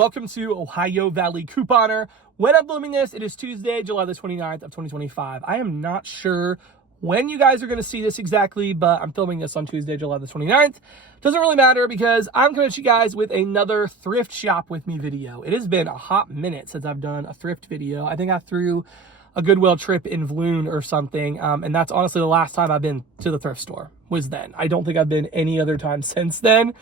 welcome to Ohio Valley Couponer. When I'm filming this, it is Tuesday, July the 29th of 2025. I am not sure when you guys are going to see this exactly, but I'm filming this on Tuesday, July the 29th. Doesn't really matter because I'm coming at you guys with another thrift shop with me video. It has been a hot minute since I've done a thrift video. I think I threw a Goodwill trip in Vloon or something, and that's honestly the last time I've been to the thrift store was then. I don't think I've been any other time since then.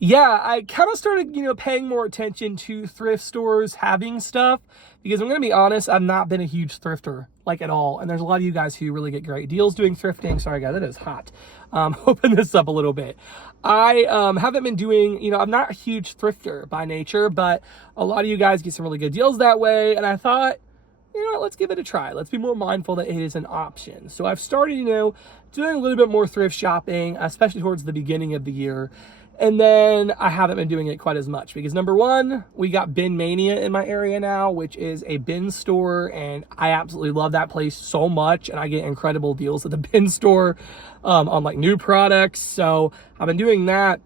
Yeah, I kind of started, paying more attention to thrift stores having stuff because I'm going to be honest, I've not been a huge thrifter, like at all. And there's a lot of you guys who really get great deals doing thrifting. Sorry guys, it is hot. Open this up a little bit. I haven't been doing, I'm not a huge thrifter by nature, but a lot of you guys get some really good deals that way. And I thought, let's give it a try. Let's be more mindful that it is an option. So I've started, doing a little bit more thrift shopping, especially towards the beginning of the year. And then I haven't been doing it quite as much because number one, we got Bin Mania in my area now, which is a bin store. And I absolutely love that place so much. And I get incredible deals at the bin store on like new products. So I've been doing that.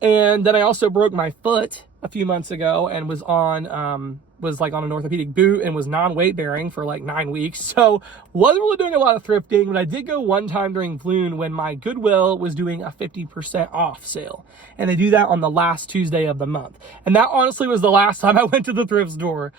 And then I also broke my foot a few months ago and was on an orthopedic boot and was non-weight bearing for like 9 weeks. So wasn't really doing a lot of thrifting, but I did go one time during Vloon when my Goodwill was doing a 50% off sale. And they do that on the last Tuesday of the month. And that honestly was the last time I went to the thrift store.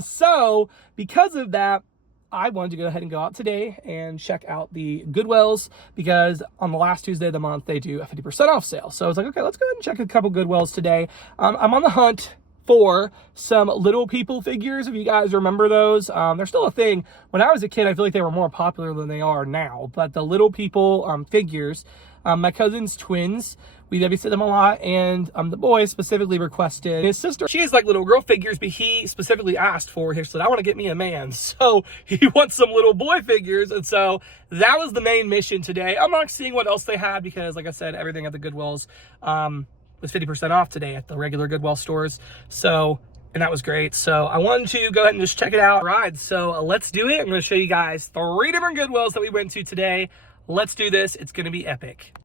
So because of that, I wanted to go ahead and go out today and check out the Goodwills because on the last Tuesday of the month, they do a 50% off sale. So I was like, okay, let's go ahead and check a couple Goodwills today. I'm on the hunt for some Little People figures, if you guys remember those. They're still a thing. When I was a kid, I feel like they were more popular than they are now. But the Little People figures, my cousin's twins, we babysit them a lot, and the boy specifically requested his sister. She has like little girl figures, but he specifically asked for, he said, I want to get me a man. So he wants some little boy figures, and so that was the main mission today. I'm not seeing what else they had because, like I said, everything at the Goodwills was 50% off today at the regular Goodwill stores. So, and that was great. So I wanted to go ahead and just check it out. All right, so let's do it. I'm going to show you guys 3 different Goodwills that we went to today. Let's do this. It's going to be epic.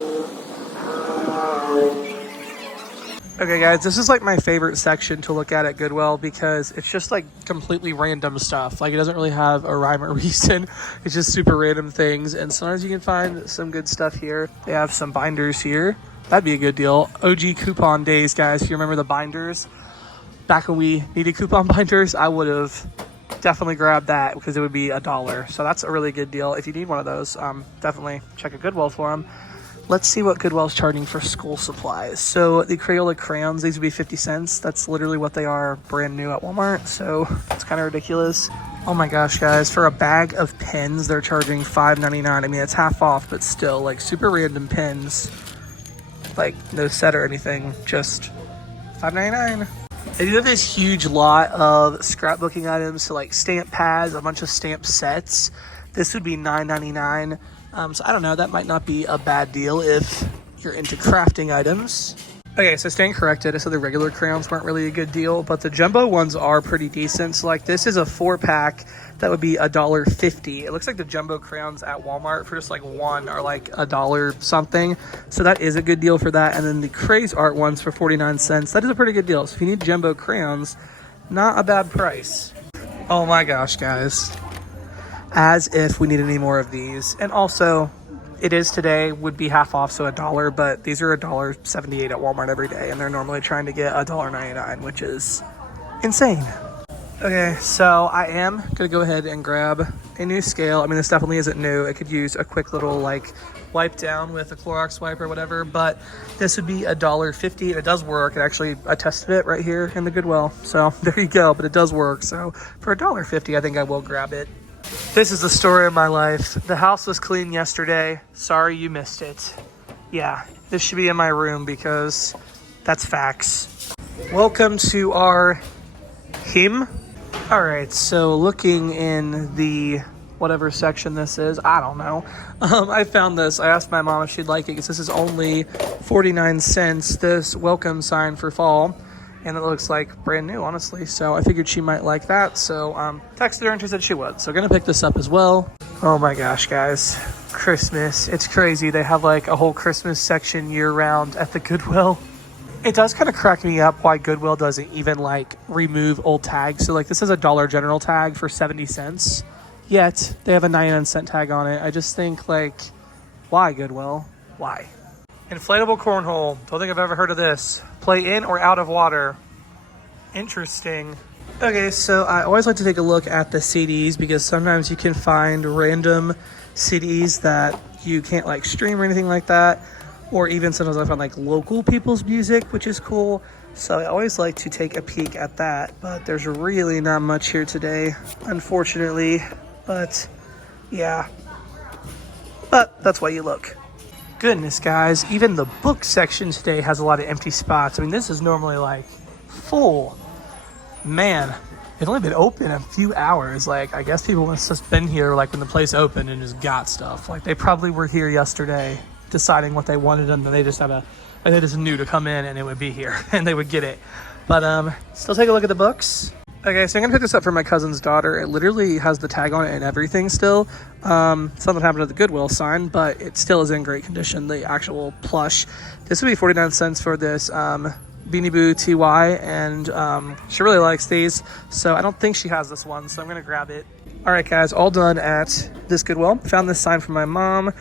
Okay guys, this is like my favorite section to look at Goodwill because it's just like completely random stuff. Like it doesn't really have a rhyme or reason. It's just super random things. And sometimes you can find some good stuff here. They have some binders here. That'd be a good deal. OG coupon days, guys. If you remember the binders, back when we needed coupon binders, I would have definitely grabbed that because it would be $1. So that's a really good deal. If you need one of those, definitely check a Goodwill for them. Let's see what Goodwill's charging for school supplies. So the Crayola crayons, these would be 50 cents. That's literally what they are brand new at Walmart. So it's kind of ridiculous. Oh my gosh, guys, for a bag of pens, they're charging $5.99. I mean, it's half off, but still like super random pens. Like no set or anything, just $5.99. They do have this huge lot of scrapbooking items, so like stamp pads, a bunch of stamp sets. This would be $9.99. So I don't know, that might not be a bad deal if you're into crafting items. Okay, so staying corrected, I said the regular crayons weren't really a good deal, but the jumbo ones are pretty decent. So like this is a 4-pack that would be $1.50. It looks like the jumbo crayons at Walmart for just like one are like $1 something. So that is a good deal for that. And then the Craze Art ones for 49 cents. That is a pretty good deal. So if you need jumbo crayons, not a bad price. Oh my gosh, guys. As if we need any more of these. And also, it is today, would be half off, so $1, but these are $1.78 at Walmart every day, and they're normally trying to get $1.99, which is insane. Okay, so I am gonna go ahead and grab a new scale. I mean, this definitely isn't new. It could use a quick little like wipe down with a Clorox wipe or whatever, but this would be $1.50, and it does work. I tested it right here in the Goodwill, so there you go, but it does work. So for $1.50, I think I will grab it. This is the story of my life. The house was clean yesterday. Sorry you missed it. Yeah, this should be in my room because that's facts. Welcome to our him. All right, so looking in the whatever section this is, I don't know. I found this. I asked my mom if she'd like it because this is only 49 cents, this welcome sign for fall. And it looks like brand new, honestly. So I figured she might like that. So texted her and she said she would. So gonna pick this up as well. Oh my gosh, guys. Christmas. It's crazy. They have like a whole Christmas section year round at the Goodwill. It does kind of crack me up why Goodwill doesn't even like remove old tags. So like this is a Dollar General tag for 70 cents, yet they have a 99-cent tag on it. I just think like, why Goodwill? Why? Inflatable cornhole. Don't think I've ever heard of this. Play in or out of water. Interesting. Okay, so I always like to take a look at the CDs because sometimes you can find random CDs that you can't like stream or anything like that. Or even sometimes I find like local people's music, which is cool. So I always like to take a peek at that. But there's really not much here today, unfortunately. But yeah, but that's why you look. Goodness, guys, even the book section today has a lot of empty spots. I mean, this is normally like full. Man, it's only been open a few hours. Like, I guess people must have been here like when the place opened and just got stuff. Like, they probably were here yesterday deciding what they wanted, and they just knew to come in and it would be here and they would get it. But still take a look at the books. Okay, so I'm gonna pick this up for my cousin's daughter. It literally has the tag on it and everything still. Something happened to the Goodwill sign, but it still is in great condition, the actual plush. This would be 49 cents for this Beanie Boo TY, and she really likes these, so I don't think she has this one, so I'm gonna grab it. All right, guys, all done at this Goodwill. Found this sign from my mom.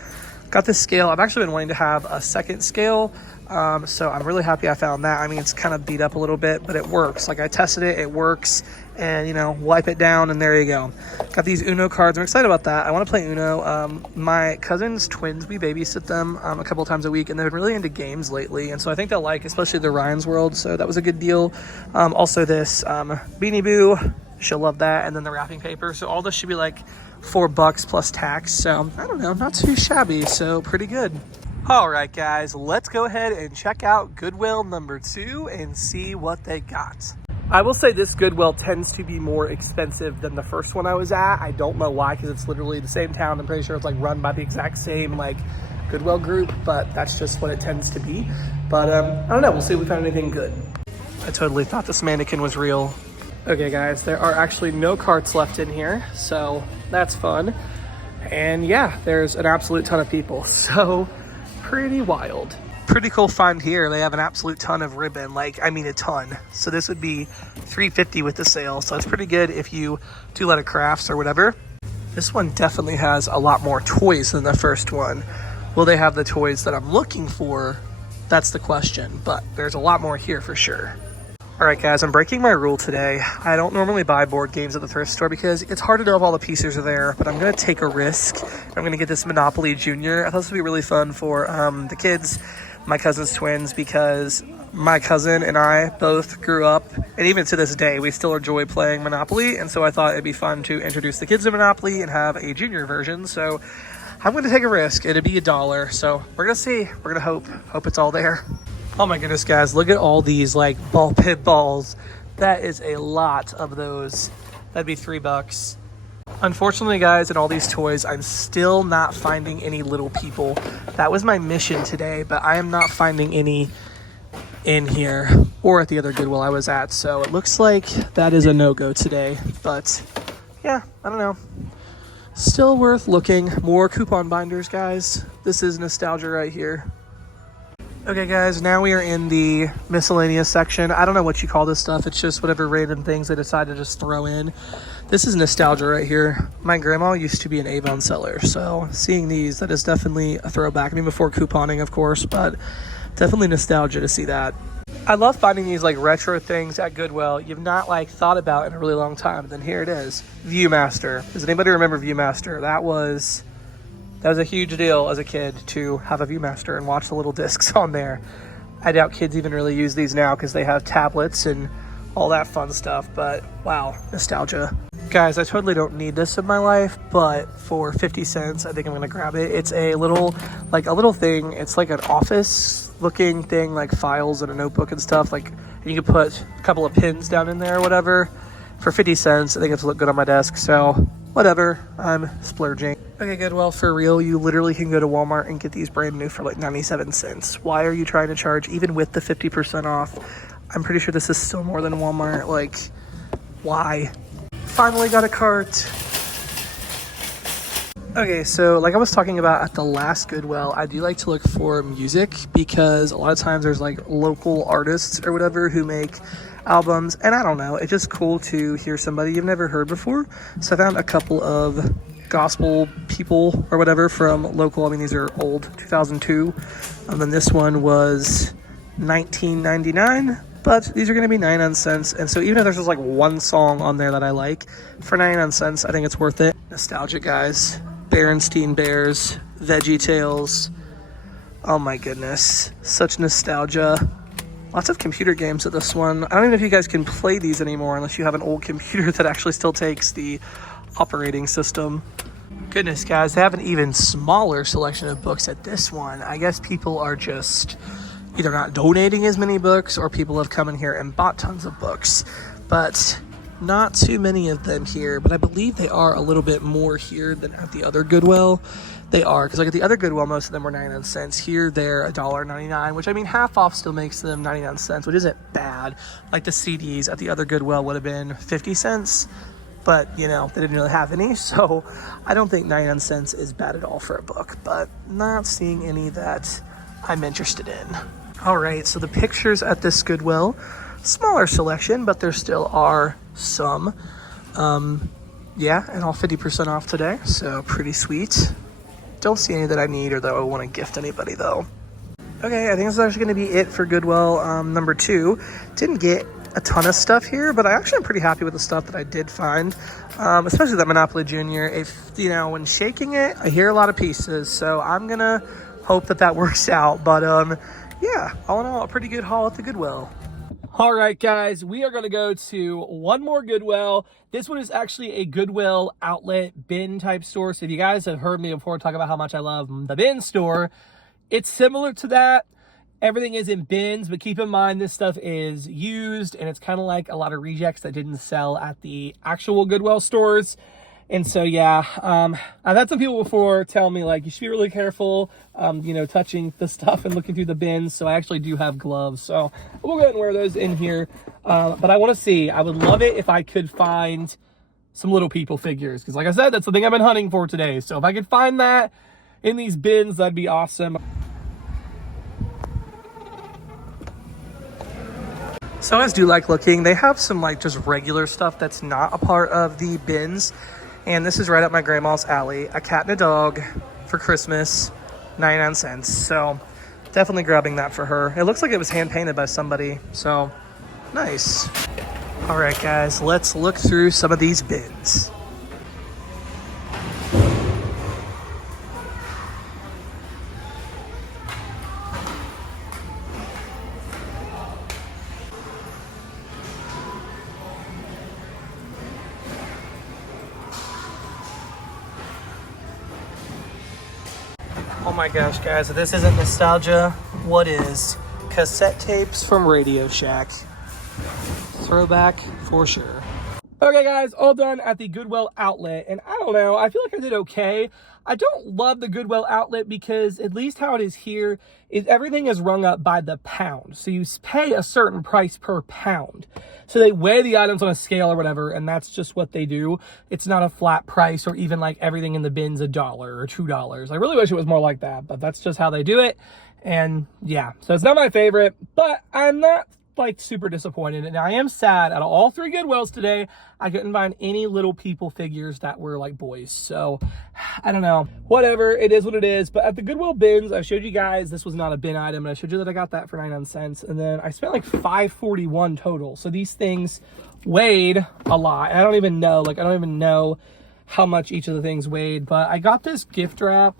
Got this scale. I've actually been wanting to have a second scale, so I'm really happy I found that. I mean, it's kind of beat up a little bit, but it works. Like, I tested it, it works, and, you know, wipe it down, and there you go. Got these Uno cards. I'm excited about that. I want to play Uno. My cousin's twins, we babysit them a couple times a week, and they've been really into games lately, and so I think they'll like, especially the Ryan's World, so that was a good deal. Also this Beanie Boo. She'll love that, and then the wrapping paper. So all this should be like $4 plus tax. So I don't know, not too shabby. So pretty good. All right, guys, let's go ahead and check out Goodwill number 2 and see what they got. I will say this Goodwill tends to be more expensive than the first one I was at. I don't know why, because it's literally the same town. I'm pretty sure it's like run by the exact same like Goodwill group, but that's just what it tends to be. But I don't know. We'll see if we found anything good. I totally thought this mannequin was real. Okay, guys, there are actually no carts left in here, so that's fun. And yeah, there's an absolute ton of people, so pretty wild. Pretty cool find here. They have an absolute ton of ribbon, like, I mean a ton. So this would be $3.50 with the sale, so it's pretty good if you do a lot of crafts or whatever. This one definitely has a lot more toys than the first one. Will they have the toys that I'm looking for? That's the question, but there's a lot more here for sure. All right, guys, I'm breaking my rule today. I don't normally buy board games at the thrift store because it's hard to know if all the pieces are there, but I'm going to take a risk. I'm going to get this Monopoly Junior. I thought this would be really fun for the kids, my cousin's twins, because my cousin and I both grew up, and even to this day, we still enjoy playing Monopoly, and so I thought it'd be fun to introduce the kids to Monopoly and have a junior version, so I'm going to take a risk. It'd be $1, so we're going to see. We're going to hope it's all there. Oh my goodness, guys, look at all these like ball pit balls. That is a lot of those. That'd be $3. Unfortunately, guys, in all these toys, I'm still not finding any little people. That was my mission today, but I am not finding any in here or at the other Goodwill I was at. So it looks like that is a no-go today, but yeah, I don't know. Still worth looking. More coupon binders, guys. This is nostalgia right here. Okay, guys, now we are in the miscellaneous section. I don't know what you call this stuff. It's just whatever random things they decide to just throw in. This is nostalgia right here. My grandma used to be an Avon seller, so seeing these, that is definitely a throwback. I mean, before couponing, of course, but definitely nostalgia to see that. I love finding these like retro things at Goodwill you've not like thought about in a really long time. And then here it is, Viewmaster. Does anybody remember Viewmaster? That was a huge deal as a kid to have a Viewmaster and watch the little discs on there. I doubt kids even really use these now because they have tablets and all that fun stuff, but wow, nostalgia. Guys, I totally don't need this in my life, but for 50 cents, I think I'm gonna grab it. It's a little thing. It's like an office looking thing, like files and a notebook and stuff. Like, and you can put a couple of pins down in there or whatever. For 50 cents, I think it's look good on my desk, so whatever, I'm splurging. Okay, Goodwill, for real, you literally can go to Walmart and get these brand new for like 97 cents. Why are you trying to charge, even with the 50% off? I'm pretty sure this is still more than Walmart. Like, why? Finally got a cart. Okay, so like I was talking about at the last Goodwill, I do like to look for music because a lot of times there's like local artists or whatever who make albums, and I don't know, it's just cool to hear somebody you've never heard before. So I found a couple of gospel people or whatever from local. I mean, these are old, 2002, and then this one was 1999, but these are going to be 99 cents. And so even if there's just like one song on there that I like for 99 cents, I think it's worth it. Nostalgia, guys. Berenstein Bears, Veggie Tales. Oh my goodness, such nostalgia. Lots of computer games at this one. I don't even know if you guys can play these anymore unless you have an old computer that actually still takes the operating system. Goodness, guys, they have an even smaller selection of books at this one. I guess people are just either not donating as many books or people have come in here and bought tons of books. But not too many of them here, but I believe they are a little bit more here than at the other Goodwill. They are, because like at the other Goodwill, most of them were 99 cents. Here, they're $1.99, which I mean, half off still makes them 99 cents, which isn't bad. Like the CDs at the other Goodwill would have been 50 cents, but you know, they didn't really have any. So I don't think 99 cents is bad at all for a book, but not seeing any that I'm interested in. All right, so the pictures at this Goodwill, smaller selection, but there still are some. Yeah, and all 50% off today, so pretty sweet. Don't see any that I need or that I want to gift anybody though. Okay, I think this is actually going to be it for Goodwill number 2. Didn't get a ton of stuff here, but I actually am pretty happy with the stuff that I did find, especially that Monopoly Junior. If, you know, when shaking it, I hear a lot of pieces, so I'm going to hope that that works out. But yeah, all in all, a pretty good haul at the Goodwill. All right, guys, we are going to go to one more Goodwill. This one is actually a Goodwill outlet bin type store. So if you guys have heard me before talk about how much I love the bin store, it's similar to that. Everything is in bins, but keep in mind this stuff is used and it's kind of like a lot of rejects that didn't sell at the actual Goodwill stores. And so, yeah, I've had some people before tell me, like, you should be really careful, you know, touching the stuff and looking through the bins. So I actually do have gloves. So we'll go ahead and wear those in here. But I want to see, I would love it if I could find some little people figures. Because like I said, that's the thing I've been hunting for today. So if I could find that in these bins, that'd be awesome. So I do like looking. They have some like just regular stuff that's not a part of the bins. And this is right up my grandma's alley. A cat and a dog for Christmas, 99 cents. So definitely grabbing that for her. It looks like it was hand painted by somebody. So nice. All right, guys, let's look through some of these bins. Oh my gosh, guys, if this isn't nostalgia, what is? Cassette tapes from Radio Shack. Throwback for sure. Okay, guys, all done at the Goodwill outlet, and I don't know, I feel like I did okay. I don't love the Goodwill outlet because at least how it is here is everything is rung up by the pound. So you pay a certain price per pound. So they weigh the items on a scale or whatever, and that's just what they do. It's not a flat price or even like everything in the bin's $1 or $2. I really wish it was more like that, but that's just how they do it. And yeah, so it's not my favorite, but I'm not like super disappointed, and I am sad. Out of all 3 Goodwills today, I couldn't find any little people figures that were like boys. So I don't know, whatever, it is what it is. But at the Goodwill bins, I showed you guys this was not a bin item, and I showed you that I got that for 99 cents, and then I spent like $5.41 total. So these things weighed a lot. I don't even know how much each of the things weighed, but I got this gift wrap.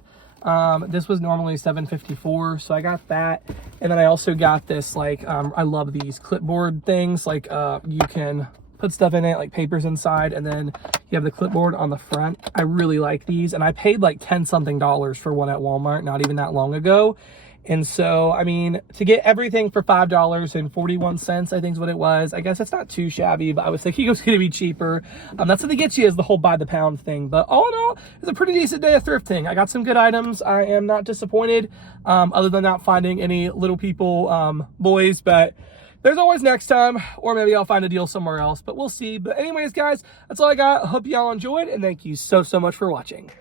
This was normally $7.54, so I got that. And then I also got this, like, I love these clipboard things. Like, you can put stuff in it, like papers inside, and then you have the clipboard on the front. I really like these, and I paid like 10-something dollars for one at Walmart not even that long ago. And so, I mean, to get everything for $5.41, I think is what it was. I guess it's not too shabby, but I was thinking it was going to be cheaper. That's what they get you, is the whole by the pound thing. But all in all, it's a pretty decent day of thrifting. I got some good items. I am not disappointed, other than not finding any little people boys. But there's always next time, or maybe I'll find a deal somewhere else. But we'll see. But anyways, guys, that's all I got. I hope y'all enjoyed, and thank you so much for watching.